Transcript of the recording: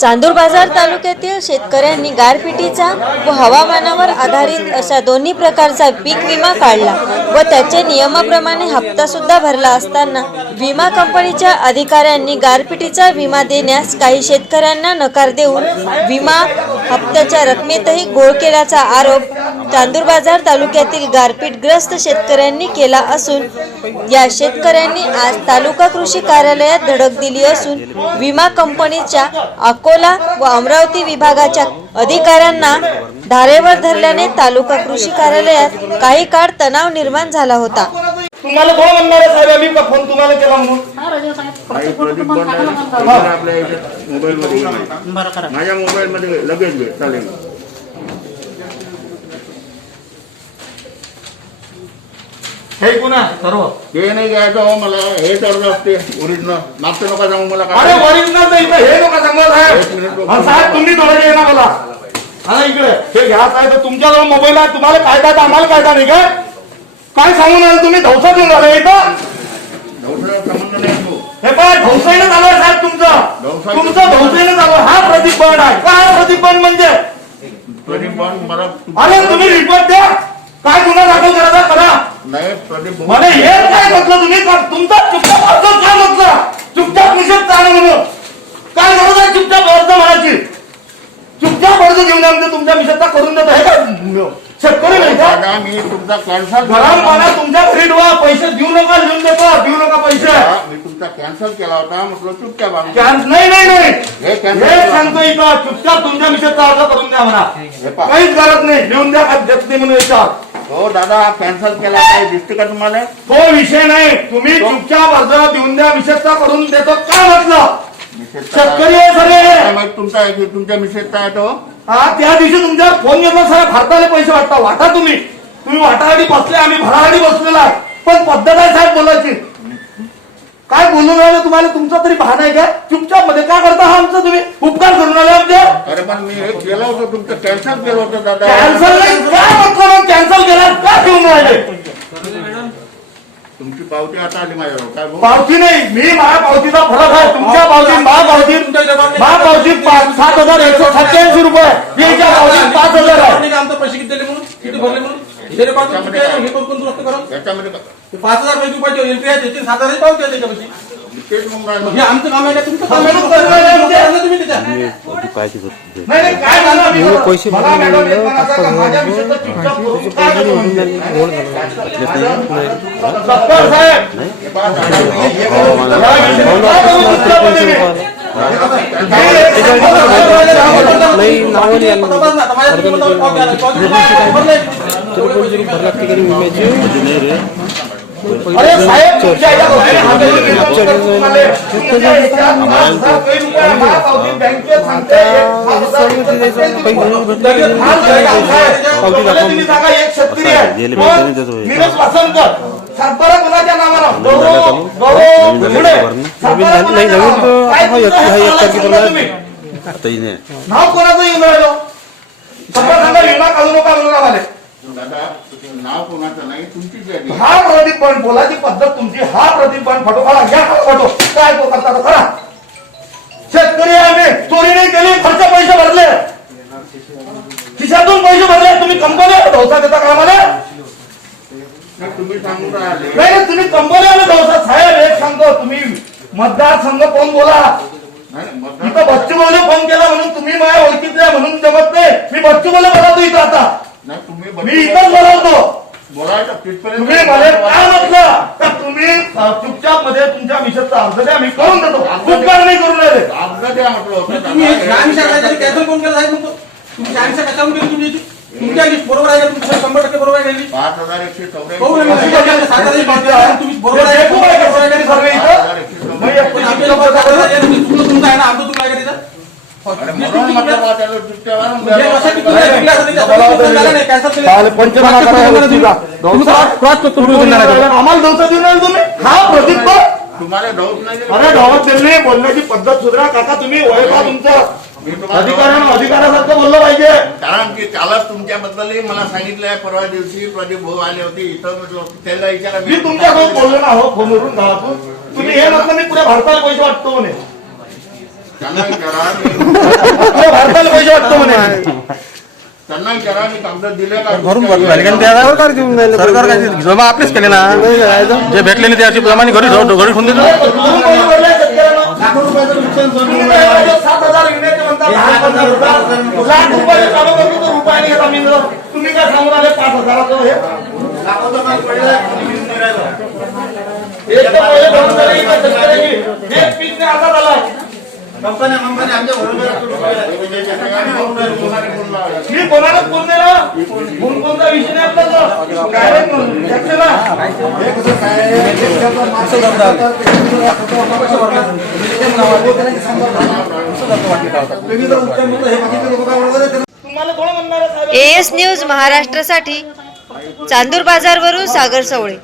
चांदूर बाजार तालुक्यातील शेतकऱ्यांनी गारपिटीचा व हवामानावर आधारित अशा दोन्ही प्रकारचा पीक विमा काढला व त्याचे नियमाप्रमाणे हप्ता सुद्धा भरला असताना विमा कंपनीच्या अधिकाऱ्यांनी गारपिटीचा विमा देण्यास काही शेतकऱ्यांना नकार देऊन विमा हप्त्याच्या रकमेतही घोळ केल्याचा आरोप चांदूर बाजार तालुक्यातील गारपीटग्रस्त शेतकऱ्यांनी केला असून या शेतकऱ्यांनी आज तालुका कृषी कार्यालयात धडक दिली असून विमा कंपनीच्या अकोला व अमरावती विभागाच्या अधिकाऱ्यांना धारेवर धरल्याने तालुका कृषी कार्यालयात काही काळ तणाव निर्माण झाला होता। तुम्हाला कोण म्हणणार आहे साहेब? आम्ही फोन तुम्हाला केला म्हणून माझ्या मोबाईल मध्ये लगेच भेट चालेल। हे पुन्हा सर्व हे नाही घ्यायचं हो, मला हे सर्व असते ओरिजिनल मागचं नका सांगू मला। अरे ओरिजिनल नाही हे नका सांगू साहेब। साहेब तुम्ही थोडं ये ना मला आता इकडे हे घ्या साहेब। तुमच्याजवळ मोबाईल आहे, तुम्हाला कायदा तर आम्हाला कायदा नाही काय सांगून आले तुम्ही? धवसा देऊन आले इथं संबंध नाही तो। हे पण धवसाईनं चालू आहे साहेब तुमचं धवसाईनं चालू आहे। हा प्रदीप बंड आहे का? हा प्रदीप बंड म्हणजे प्रदीप बंड मला अरे तुम्ही रिपोर्ट द्या, काय गुन्हा दाखल करायचा करा। नाही प्रदीप मला हे काय म्हटलं तुम्ही? तुमचा चुपचाप अर्ज काय म्हटलं? चुपचाप निषेध चालू म्हणून काय गरज आहे चुपचाप अर्ज म्हणायची? चुपचाप अर्ज घेऊन आमचे तुमच्या निषेधता करून देतो हे का शेतकरी नाही का? मी तुमचा कॅन्सल गरम पाना तुमच्या घरी ठेवा, पैसे देऊ नका, लिहून देऊ नका पैसे। मी तुमचा कॅन्सल केला होता, म्हटलं चुपचाप नाही हे सांगतो इथं चुपचाप तुमच्या निषेधचा अर्ज करून द्या म्हणा, काहीच गरज नाही, लिहून द्या देत नाही म्हणून याच्यात। हो दादा कॅन्सल केला काय दिसते का तुम्हाला? तो विषय नाही, तुम्ही चुपचाप अर्ज देऊन द्या, निषेधता करून देतो काय म्हटलं? शेतकरी आहे सगळे तुमच्या मिसेसचा आहे तो। हा त्या दिवशी तुमच्यावर फोन घेतला साहेब, भारताला पैसे वाटता वाटा तुम्ही वाटासाठी बसले, आम्ही भरासाठी बसलेला आहे, पण पद्धत आहे साहेब बोलायची। काय बोलून राहिलं तुम्हाला? तुमचा तरी भान आहे काय? चुपचाप मध्ये काय करता हा आमचा तुम्ही उपकार करून आले आमचे? अरे पण मी हे केलं होतं तुमचं कॅन्सल केलं होतं दादा। कॅन्सल नाही काय म्हटलं? कॅन्सल केला का घेऊन राहिले? तुमची पावती आता आली माझ्यावर काय पावती नाही, मी माझ्या पावतीचा फरक आहे तुमच्या पावती महापावती 7,187 रुपये, याच्या पावती 5,000 आहे। आमचं पैसे किती दिले म्हणून किती भरले म्हणून हे करून दुरुस्त करा। याच्यामध्ये 5,000 रुपये एंट्री आहे त्याची 7,000 पावती आहे त्याच्यापाशी। तेच म्हणून हे आमचं काम आहे का तुमचं काम आहे? तुम्ही त्याच्या नाही काय झालं? पैसे माझ्या विषयाचं चुपचाप करून काय अरे साहेब सातबारा गुन्हाच्या नावानं नाव कोणाचं येऊन राहिलो? सांगा विमा काढू नका म्हणून आम्हाला। दादा नाव कोणाचं नाही तुमची हा प्रदीप बंड बोलायची पद्धत तुमची। हा प्रदीप बंड फोटो काढा, घ्या फोटो काय तो करता तो करा। शेतकरी आम्ही चोरी नाही केली, खर्च पैसे भरले, खिशातून पैसे भरले, तुम्ही कंपनी धोसा देता का आम्हाला? तुम्ही सांगून राहिले नाही तुम्ही कंपनी धोसा साहेब। एक सांगतो तुम्ही मतदारसंघ कोण बोला इथं बच्चू बोले फोन केला म्हणून तुम्ही माझ्या ओळखीतले म्हणून जमत नाही, मी बच्चू बोले बोलवतो इथं आता, मी इथंच बोलवतो बोलायचं तुम्ही मला काय म्हटलं का? तुम्ही चुपचाप मध्ये तुमच्या मिशनचा अर्ज द्या, मी करून देतो, उपकार नाही करून राहिले। अर्ज द्या म्हटलं होतं। तुम्ही कॅन्सल कोण केलं साहेब? म्हणतो तुम्ही कॅन्सल कशावरून केली? तुमची तुमच्या लिस्ट बरोबर आहे का? तुमची 100% बरोबर आहे का? 5,184 तुम्ही बरोबर आहे तुमचं आहे ना आमचं तुमचं आहे का त्याचं? आम्हाला धोसा देऊन राहिले तुम्ही? हा प्रदीप तुम्हाला डाऊट नाही? अरे डाऊट दिले, बोलण्याची पद्धत सुधारा काका, तुम्ही ओळखा तुमचं अधिकारासारखं बोललं पाहिजे। कारण की कालच तुमच्याबद्दलही मला सांगितलंय, परवा दिवशी प्रदीप भाऊ आले होते इथं, म्हटलं त्याला विचारा मी तुमच्यासोबत बोललो ना हो फोनवरून गावातून, तुम्ही हे म्हटलं मी पुऱ्या भारताला पैसे वाटतो म्हणे। त्यांना विचारा आपल्या भारताला पैसे वाटतो म्हणे. त्यांना विचारा मी कागद दिले का भरून झाले का त्या सरकार काय जमा आपलेच केले ना जे भेटले नाही त्याची प्रमाणे घरी घरी ठेवून देतो. तुम्ही पैसे भरले शेतकऱ्यांना. लाखो रुपयाचं नुकसान तुम्ही झालं. काय म्हणजे 7,000 विम्याचे म्हणता, 10,000 रुपये, लाख रुपयाचे कामं करतो तर रुपयाने घेता मी. तुम्ही काय सांगून आले 5,000चं हे? लाखोचा माल पडलेला आहे, कोणी घेऊन नाही राहिलं. एक तर पहिले भरून झाले की काय शेतकऱ्यांनी? हे पीक नाही आता झाला. कंपन्या आमच्या बरोबर मी कोणाला फोन नाही ना. फोन कोणता विषय नाही आपला तो. डायरेक्ट टॅक्सीला. हे कसं तुम्ही जर उत्तर म्हणता हे बाकीचे लोक काय बरोबर आहे तुम्हाला थोडं म्हणणार आहे साहेब. AS न्यूज महाराष्ट्रासाठी चांदूर बाजारवरून सागर सवळे.